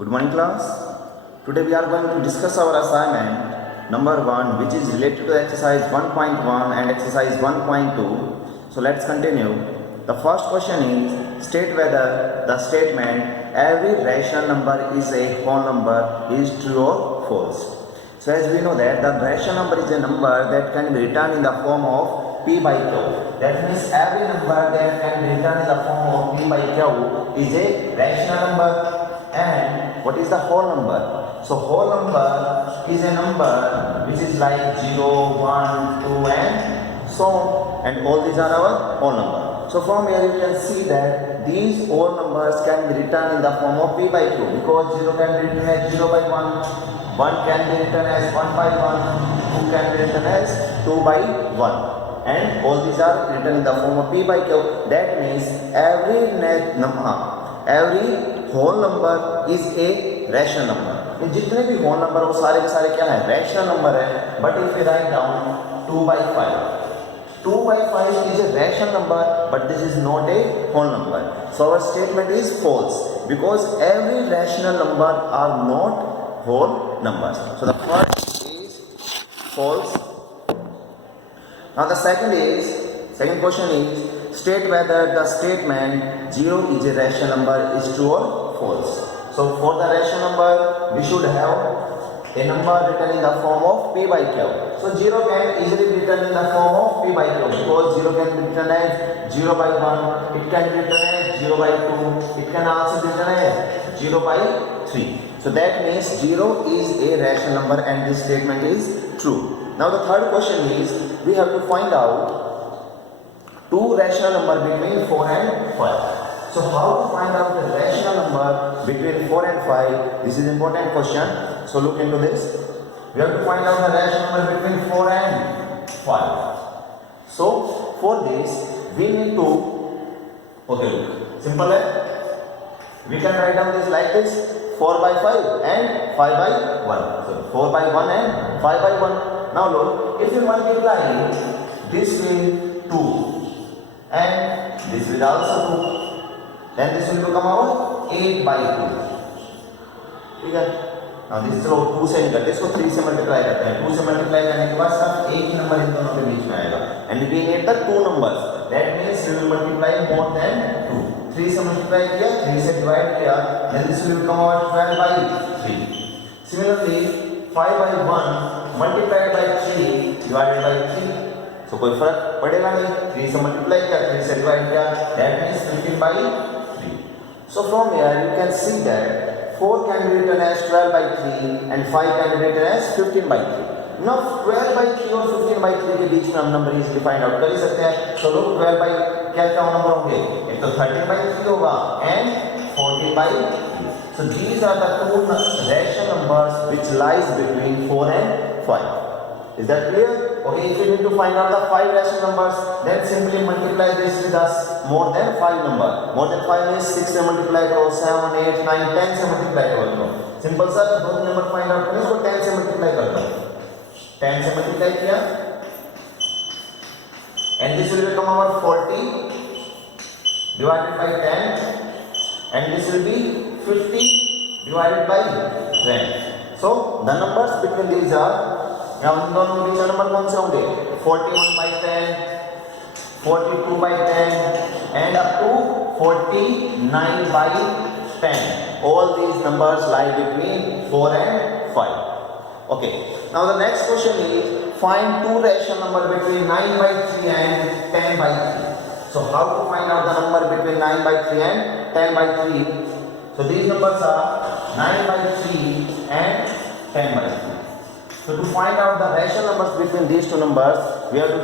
Good morning class. Today we are going to discuss our assignment number 1 which is related to exercise 1.1 and exercise 1.2. So let's continue. The first question is state whether the statement every rational number is a whole number is true or false. So as we know that the rational number is a number that can be written in the form of P by Q. That means every number that can be written in the form of P by Q is a rational number. And what is the whole number? So whole number is a number which is like 0, 1, 2 and so on, and all these are our whole number. So from here you can see that these whole numbers can be written in the form of P by Q, because 0 can be written as 0 by 1, 1 can be written as 1 by 1, 2 can be written as 2 by 1, and all these are written in the form of P by Q. That means every whole number is a rational number. जितने भी whole number वो सारे के सारे क्या है, rational number है. But if we write down 2 by 5, 2 by 5 is a rational number, but this is not a whole number. So our statement is false, because every rational number are not whole numbers. So the first is false. Now the second question is state whether the statement 0 is a rational number is true or false. So for the rational number we should have a number written in the form of P by Q. So 0 can easily be written in the form of P by Q, because 0 can be written as 0 by 1, it can be written as 0 by 2, it can also be written as 0 by 3. So that means 0 is a rational number and this statement is true. Now the third question is we have to find out two rational number between 4 and 5. So how to find out the rational number between 4 and 5? This is important question. So look into this. We have to find out the rational number between 4 and 5. So for this we need to, okay, look, simple है. We can write down this like this: 4 by 5 and 5 by 1. So 4 by 1 and 5 by 1. Now look, if you multiply this with 2 and this will also 2, then this will become our 8 by 2. ठीक है. Now this is 2 से निकलते, इसको 3 से multiply करते हैं. 2 से multiply करने के बाद सिर्फ एक ही नंबर इन दोनों के बीच में आएगा, and we need the two numbers. That means we will multiply more than 2. 3 से मल्टीप्लाई किया, 3 से डिवाइड किया, then this will become our 12 by 3. Similarly 5 by 1 multiplied by 3 divided by 3. So कोई फर्क पड़ेगा नहीं. 3 से मल्टीप्लाई किया, 3 से डिवाइड किया, that means 15 by 3. So from here you can see that 4 can be written as 12 by 3 and 5 can be written as 15 by 3. Now 12 by 3 और 15 by 3 के बीच में हम नंबर इजीली फाइंड आउट कर ही सकते हैं. So look, 12 by क्या number होंगे? एक तो 13 by 3 होगा and 14 by 3. So these are the two rational numbers which lies between 4 and 5. Is that clear? Okay, if you need to find out the 5 rational numbers, then simply multiply this with us more than 5 number. More than 5 is 6 से multiply करो, 7, 8, 9, 10 से multiply करो. Simple sir, दो number find out करने, इसको 10 से multiply कर दो. 10 से multiply किया, and this will become our 40 divided by 10, and this will be 50 divided by 10. So the numbers between these are, यहाँ उन दोनों के बीच नंबर कौन से होंगे? 41 by 10, 42 by 10 and up to 49 by 10. All these numbers lie between 4 and 5. Okay. Now the next question is find two rational number between 9 by 3 and 10 by 3. So how to find out the number between 9 by 3 and 10 by 3? So these numbers are 9 by 3 and 10 by 3. So to find out the rational numbers between these two numbers, we have to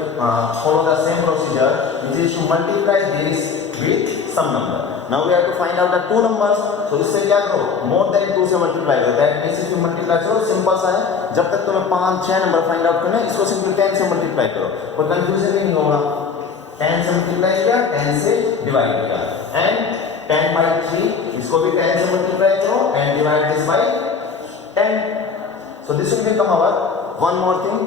follow the same procedure, which is to multiply this with some number. Now we have to find out the two numbers. So इससे क्या करो? More than 2 से multiply करो. That means if you multiply करो, simple सा है. जब तक तुम्हें 5-6 नंबर फाइंड आउट करना है, इसको सिंपली 10 से multiply करो. कोई कंफ्यूजन ही नहीं होगा. 10 से multiply किया, 10 से divide किया, and 10 by 3 इसको भी 10 से multiply करो and divide this by 10. So this will become our one more thing.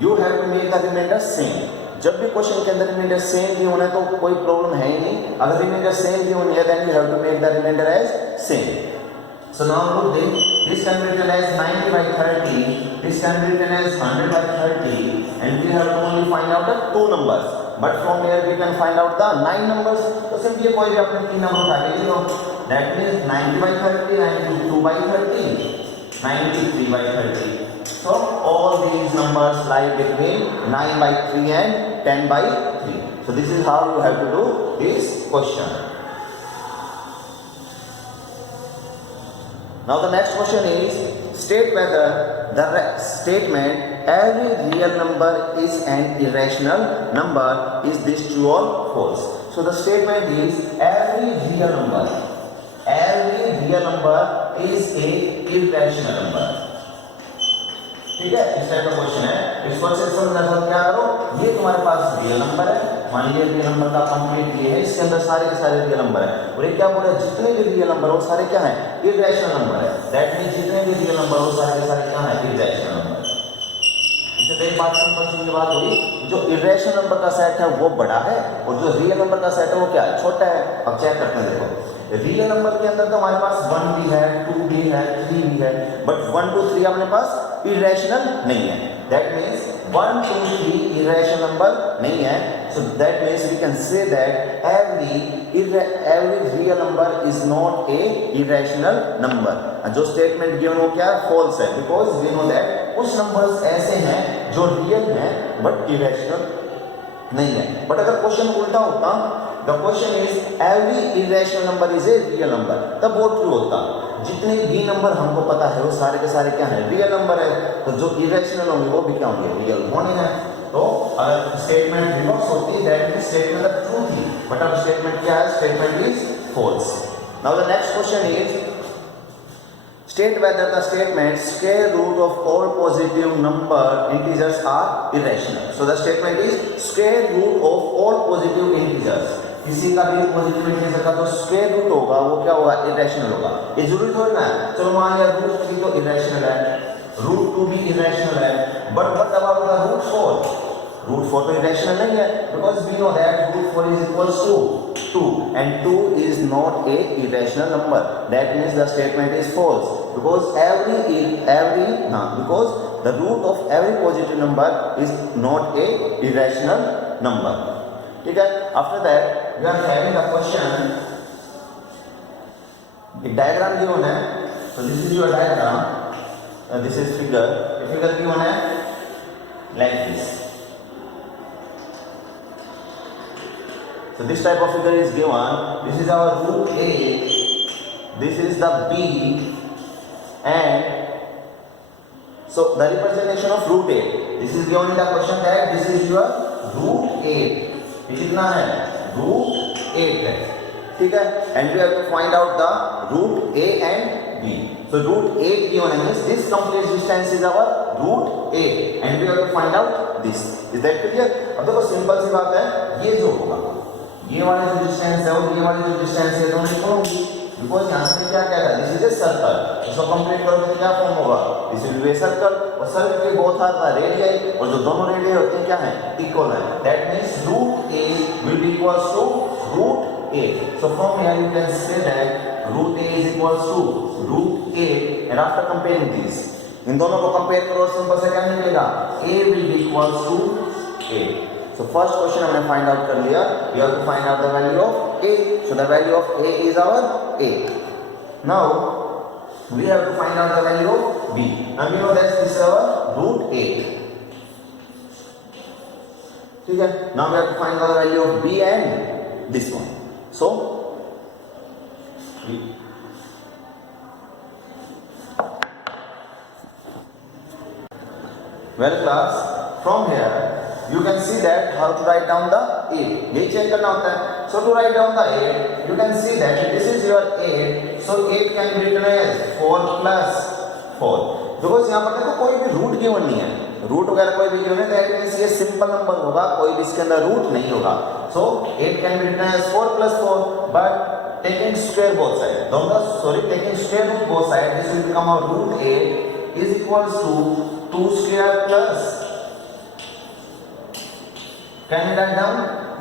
You have to make the remainder same. जब भी क्वेश्चन के अंदर रिमाइंडर सेम भी होना है तो कोई प्रॉब्लम है ही नहीं. अगर रिमाइंडर सेम भी होनी है then you have to make the remainder as same. So now look this can be written as 90 by 30, this can be written as 100 by 30, and we have to only find out the two numbers. But from here we can find out the 9 numbers. तो simply कोई भी अपने 3 number उठा के लिखो. That means 90 by 30, 92 by 30, 93 by 30. So all these numbers lie between 9 by 3 and 10 by 3. So this is how you have to do this question. Now the next question is, state whether the statement every real number is an irrational number, is this true or false? So the statement is every real number is a irrational number. ठीक है, इस type का question है. इस question से समझना क्या करो, ये तुम्हारे पास रियल नंबर है, मान लीजिए रियल नंबर का कंप्लीट ये है, इसके अंदर सारे के सारे रियल नंबर है, और ये क्या बोल रहा है, जितने भी रियल नंबर हो सारे क्या है, इररेशनल नंबर है. दैट मींस जितने भी रियल नंबर हो सारे के सारे क्या है, इररेशनल नंबर. इससे तो एक बात सिंपल सी बात होगी, जो इररेशनल नंबर का सेट है वो बड़ा है और जो रियल नंबर का सेट है वो क्या है, छोटा है. अब चेक करते हैं. देखो रियल नंबर के अंदर तो हमारे पास 1 भी है, 2 भी है, 3 भी है, बट 1 2 3 अपने पास इररेशनल नहीं है. दैट मींस 1 2 3 इररेशनल नंबर नहीं है. So that means we can say that every real number is not a irrational number. जो स्टेटमेंट गिवन हो क्या है, फॉल्स है, बिकॉज वी नो दैट कुछ नंबर्स ऐसे हैं जो रियल हैं बट इररेशनल नहीं है. बट अगर क्वेश्चन उल्टा होता, the question is every irrational number is a real number, तब वो ट्रू होता. जितने भी नंबर हमको पता है वो सारे के सारे क्या है, रियल नंबर है. तो जो इररेशनल होंगे वो भी क्या होंगे, रियल होने हैं. तो अगर स्टेटमेंट रिवर्स होती दैट मींस स्टेटमेंट ट्रू थी, बट अब स्टेटमेंट क्या है, statement is false. Now the next question is, state whether the statement square root of all positive number integers are irrational. So the statement is square root of all positive integers. किसी का भी positive integer का जो square root होगा वो क्या होगा, irrational होगा. ये जरूरी थोड़ी ना है. चलो मान लिया रूट 3 तो इररेशनल है, रूट 2 भी इररेशनल है, but what about the root 4? Root 4 तो इररेशनल नहीं है, because we know that root 4 is equals to 2 and 2 is not a irrational number. That means the statement is false, because because the root of every positive number is not a irrational number. ठीक है. After that we are having a question. A diagram given है, so this is your diagram, this is figure. A figure given है like this. So this type of figure is given. This is our root A, this is the B, and so the representation of root A. This is given in the question that this is your root 8. ये कितना है, root 8 है. ठीक है. And we have to find out the root A and B. So root 8 given means this complete distance is our root 8 and we have to find out this. Is that clear? अब देखो simple सी बात है, ये जो होगा, ये वाले जो डिस्टेंस है और ये वाले जो डिस्टेंस है दोनों इक्वल होंगी, बिकॉज यहाँ से क्या क्या है, दिस इज ए सर्कल. इसको कंप्लीट करोगे तो क्या फॉर्म होगा, this will B a circle, और सर्कल के बोथ आर द रेडियस, और जो दोनों रेडियस होते हैं क्या है, इक्वल है. That means root A will be equals to root A. So from here you can say that root A is equals to root A. And after comparing this, इन दोनों को कंपेयर करो, simple से क्या निकलेगा, A will be equals to A. So first question हमने find out कर लिया. We have to find out the value of A. So the value of A is our 8. Now we have to find out the value of B. Now we know that this is our root 8. ठीक है. Now we have to find out the value of B and this one. So well class, from here you can see that how to write down the 8. ये check करना होता है. So to write down the 8, you can see that this is your 8. So 8 can be written as 4 plus 4. Because यहाँ पर देखो कोई भी root given नहीं है, रूट वगैरह कोई भी गिवन है, दैट मींस ये सिंपल नंबर होगा, कोई भी इसके अंदर रूट नहीं होगा. So 8 can be written as 4 plus 4, but taking square both sides, taking square root both sides, this will become our root 8 is equals to 2 square plus. Can you write down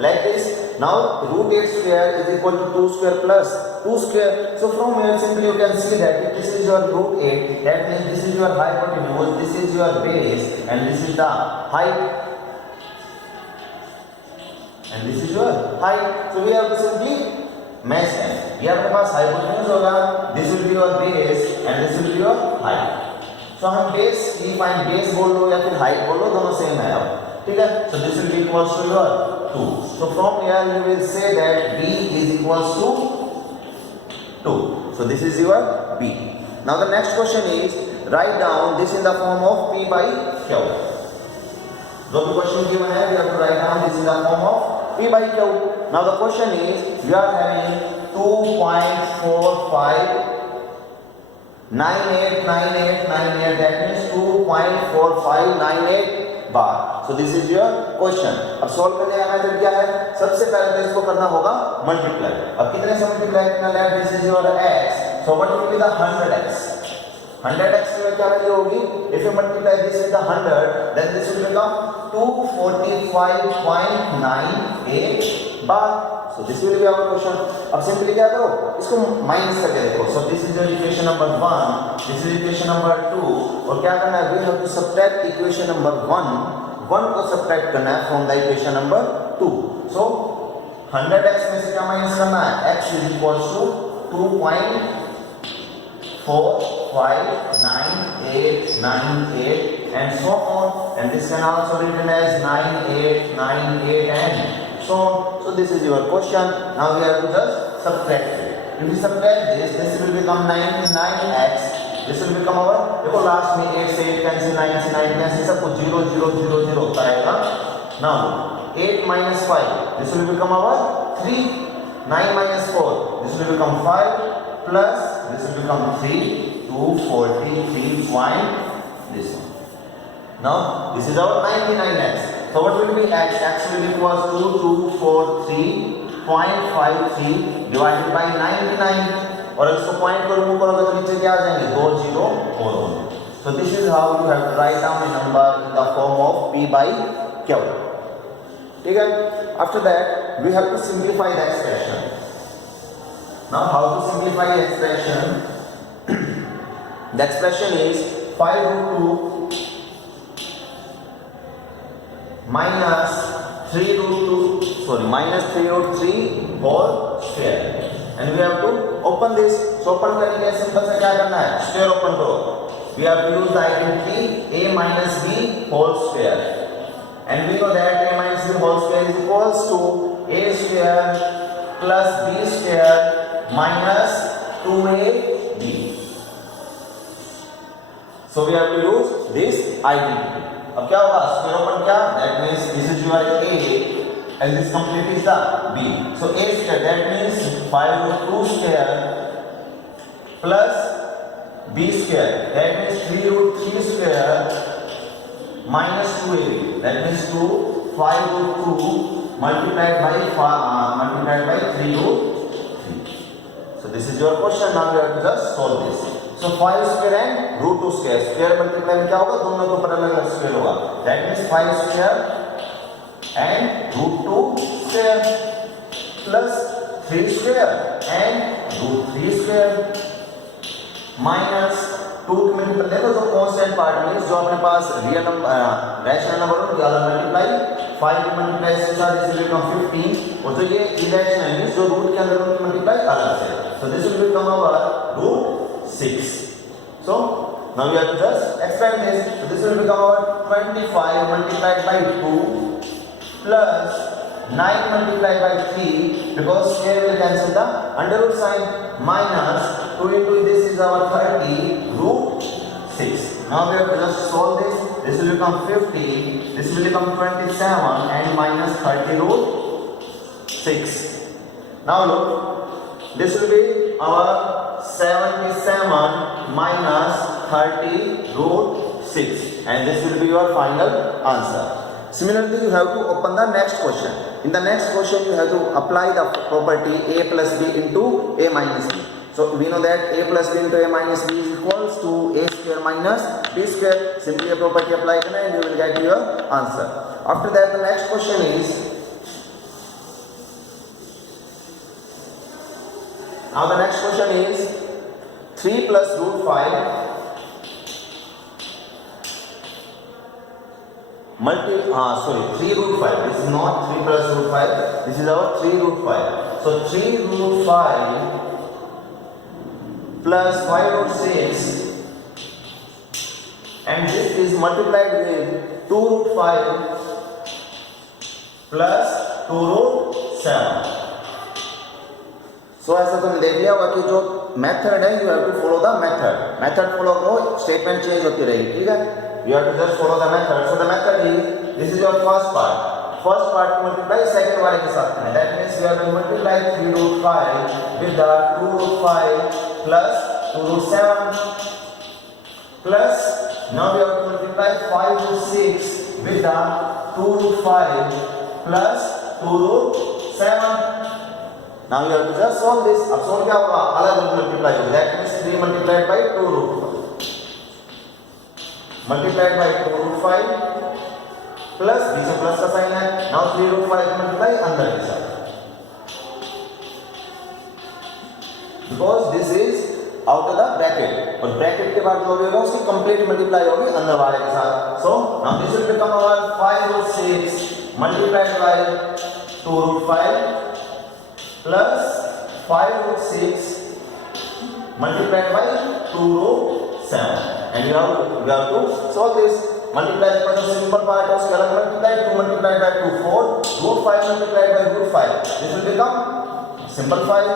like this? Now root 8 square is equal to 2 square plus 2 square. So from here simply you can see that if this is your root 8, that means this is your hypotenuse, this is your base, and this is the height. And this is your height. So we have to simply match them. ये आपके पास hypotenuse होगा, this will be your base and this will be your height. So हम base की find base बोल लो या फिर height बोल लो, दोनों same है अब, ठीक है? So this will be equals to your 2. So from here you will say that B is equals to 2. So this is your B. Now the next question is write down this in the form of P by Q. जो भी question given है, we have to write down this in the form of P by Q. Now the question is we are having 2.45 989898, that means 2.4598 bar. So this is your question. अब solve करने का method क्या है? सबसे पहले तो इसको करना होगा मल्टीप्लाई. अब कितने से मल्टीप्लाई करना है? This is your x. So what will be the 100x? 100x की क्या वैल्यू होगी? If you multiply this with the 100, then this will become 245.98 bar. So this will be our question. अब simply क्या करो? इसको minus करके देखो. So this is your equation number 1, this is equation number 2, और क्या करना है? We have to subtract equation number 1 को subtract करना है from the equation number 2. So 100x में से क्या माइनस करना है? x is equals to 2.459898 and so on, and this can also be written as 9898 and so on. So this is your question. Now we have to just subtract it. If we subtract this, this will become 99x. This will become our, देखो last में 8 से 8 cancel, 9 से 9 cancel, सब कुछ 0 0 0 0 होता रहेगा. Now 8 minus 5, this will become our 3. 9 minus 4, this will become 5 plus this will become 3. 243 point this one. Now this is our 99x. So what will be x? X will be equals to 243.53 divided by 99. और इसको point को remove करोगे तो नीचे क्या आ जाएंगे? 2 0 4 होंगे. So this is how you have to write down a number in the form of P by Q. ठीक है? After that we have to simplify the expression. Now how to simplify the expression? The expression is 5 root 2 minus 3 root 3 whole square, and we have to open this. So open करने के simple से क्या करना है? Square open करो. We have to use the identity a minus b whole square, and we know that a minus b whole square is equals to a square plus b square minus 2ab. So we have to use this identity. अब क्या होगा? Square open क्या? That means this is your a and this complete is the b. So a square, that means 5 root 2 square plus b square, that means 3 root 3 square minus 2ab, that means 5 root 2 multiplied by 3 root 3. So this is your question. Now you have to just solve this. So 5 square and root 2 square, square multiply में क्या होगा? दोनों के ऊपर अलग-अलग square होगा. That means 5 square and root 2 square plus 3 square and root 3 square minus 2 की multiply देखो, जो कांस्टेंट पार्ट में जो अपने पास रियल नंबर रैशनल नंबर हो क्या होगा? मल्टीप्लाई 5 की मल्टीप्लाई से साथ इस विल बिकम 15, और जो ये इरेशनल मींस जो रूट के अंदर उनकी मल्टीप्लाई अलग से. So this will become our root 6. So now we have to just expand this. So this will become our 25 multiplied by 2 plus 9 multiplied by 3, because here we will cancel the under root sign, minus 2 into this is our 30 root 6. Now we have to just solve this. This will become 50, this will become 27 and minus 30 root 6. Now look, this will be our 77 minus 30 root 6, and this will be your final answer. Similarly, you have to open the next question. In the next question, you have to apply the property a plus b into a minus b. So we know that a plus b into a minus b is equals to a square minus b square. Simply a property apply करना and you will get your answer. After that, the next question is Now the next question is 3 plus root 5 3 root 5. This is not 3 plus root 5. This is our 3 root 5. So 3 root 5 plus 5 root 6, and this is multiplied with 2 root 5 plus 2 root 7. So ऐसा तुमने देख लिया होगा कि जो method है, you have to follow the method follow करो, statement change होती रहेगी, ठीक है। You have to just follow the method. So the method is, this is your first part को multiply second वाले के साथ में. That means you have to multiply 3 root 5 with the 2 root 5 plus 2 root 7 plus, now we have to multiply 5 root 6 with the 2 root 5 plus 2 root 7. Now you have to just solve this. अब solve क्या होगा, अलग multiply होगा. That means 3 multiplied by 2 root 5 multiplied by 2 root 5 plus, बीच में plus का sign है. Now 3 root 5 multiply अंदर के साथ, because this is out of the bracket, और bracket के बाद जो भी होगा उसकी complete multiply होगी अंदर वाले के साथ. So now this will become our 5 root 6 multiplied by 2 root 5 plus 5 root 6 multiplied by 2 root 7. And you have to solve this. Multiply the first simple part, उसके अलग multiply, 2 multiplied by 2 4, root 5 multiplied by root 5. This will become simple 5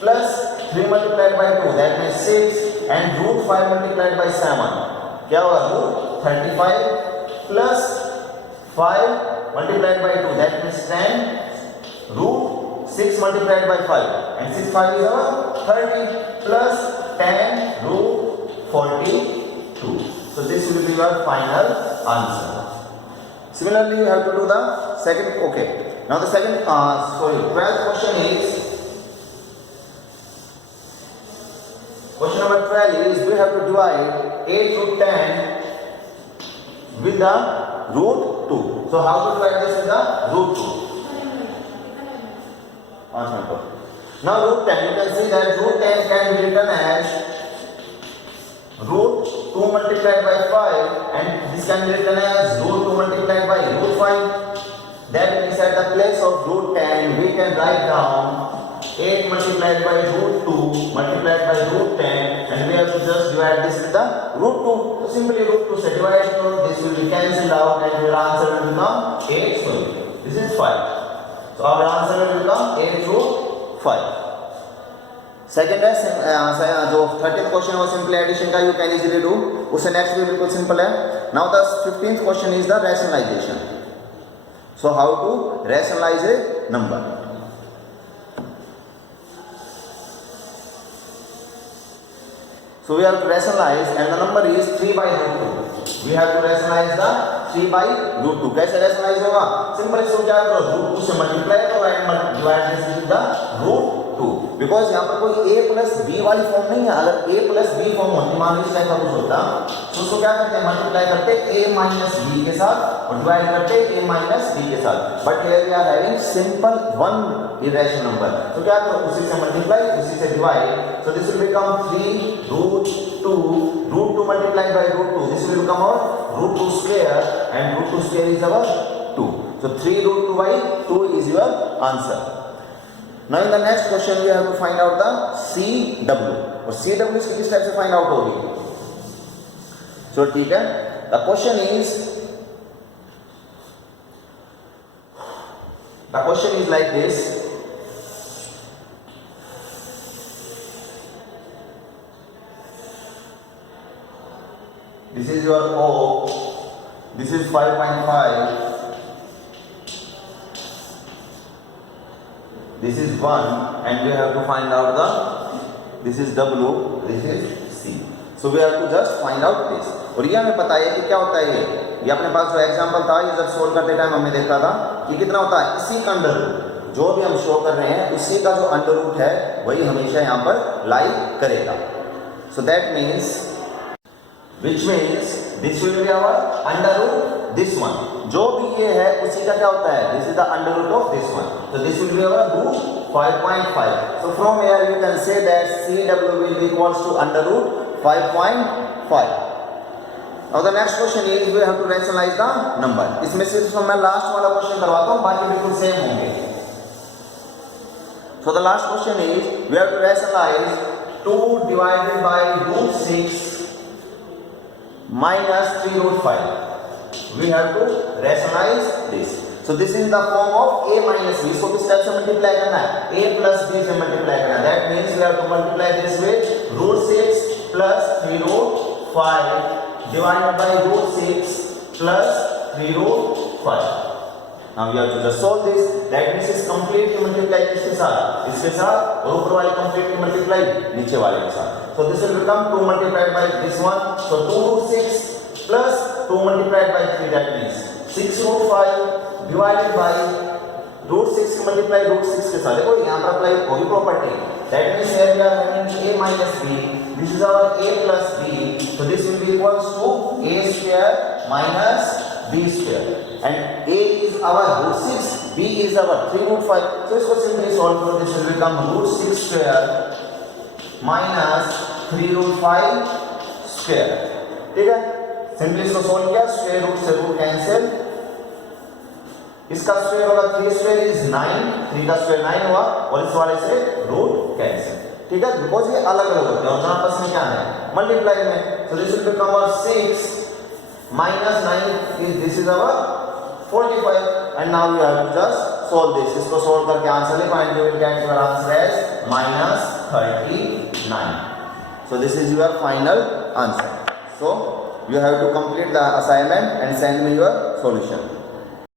plus 3 multiplied by 2, that means 6, and root 5 multiplied by 7. क्या होगा, root 35 plus 5 multiplied by 2, that means 10, root 6 multiplied by 5, and 6 5 is our 30 plus 10 root 42. So this will be your final answer. Similarly, you have to do the second. Okay. Now the second, 12th question is, question number 12 is, we have to divide 8 root 10 with the root 2. So how to divide this with the root 2? Now root 10, you can see that root 10 can be written as root 2 multiplied by 5, and this can be written as root 2 multiplied by root 5. That means at the place of root 10 we can write down 8 multiplied by root 2 multiplied by root 10, and we have to just divide this with the root 2. So simply root 2 say divide 2, this will be cancelled out and your answer will become 8. So this is 5. So our answer will become 8 root 5. Second है जो 13th question है simple addition का, you can easily do. उससे next भी बिल्कुल simple है. Now the 15th question is the rationalization. So how to rationalize a number. So we have to rationalize, and the number is 3 by root 2. We have to rationalize the 3 by root 2. कैसे rationalize होगा? Simple इसको क्या करो, root 2 से multiply करो and divide this with the root 2. Because यहाँ पर कोई a plus b वाली फॉर्म नहीं है. अगर a plus b फॉर्म होती, मान लीजिए ऐसा कुछ होता, तो उसको क्या करते हैं, मल्टीप्लाई करते a minus b के साथ और डिवाइड करते a minus b के साथ. But here we are having simple one irrational number. तो क्या करो, उसी से मल्टीप्लाई, उसी से divide. So this will become 3 root 2 multiplied by root 2. This will become our root 2 square, and root 2 square is our 2. So 3 root 2 by 2 is your answer. Now in the next question we have to find out the CW. और CW इसकी किस type से find out होगी. So ठीक है, the question is like this. This is your O, this is 5.5, this is 1, and we have to find out this is W, this is C. So we have to just find out this. और ये हमें पता है कि क्या होता है. ये अपने पास जो एग्जाम्पल था, ये जब सोल्व करते टाइम हमने देखा था कि कितना होता है, इसी का अंडर रूट, जो भी हम शो कर रहे हैं उसी का जो अंडर रूट है वही हमेशा यहाँ पर लाई करेगा. So that means, which means this will be our under root this one. जो भी ये है उसी का क्या होता है, this is the under root of this one, तो this will be our root 5.5. So from here you can say that CW will be equals to under root 5.5. Now the next question is we have to rationalize the number. इसमें सिर्फ मैं last वाला question करवाता हूँ, बाकी बिल्कुल same होंगे. So the last question is we have to rationalize 2 divided by root 6 minus 3 root 5. We have to rationalize this. So this is the form of a minus b. इसको किस type से multiply करना है, a plus b से multiply करना है. That means we have to multiply this with root 6 plus 3 root 5 divided by root 6 plus 3 root 5. Now we have to just solve this. That means is completely multiply किसके साथ, इसके साथ, और ऊपर वाले completely multiply नीचे वाले के साथ. So this will become 2 multiplied by this one. So 2 root 6 plus 2 multiplied by 3, that means 6 root 5 divided by root 6 multiply root 6 के साथ. देखो यहाँ पर अप्लाई होगी property. That means here we are having a minus b. This is our a plus b. So this will be equals to a square minus b square. And a is our root 6, b is our 3 root 5. So इसको simply solve करो. This will become root 6 square minus 3 root 5 square. ठीक है, simply इसको solve किया, square root से root cancel, इसका square होगा 3 square is 9, 3 का स्क्वायर 9 हुआ, और इस वाले से रूट कैंसिल. ठीक है, बिकॉज ये अलग अलग होते हैं और आपस में क्या है, मल्टीप्लाई में. So this will become our 6 minus 9 is this is our 45, and now we have to just solve this. इसको सोल्व करके आंसर लिखो and you will get your answer as -39. So this is your final answer. So you have to complete the assignment and send me your solution.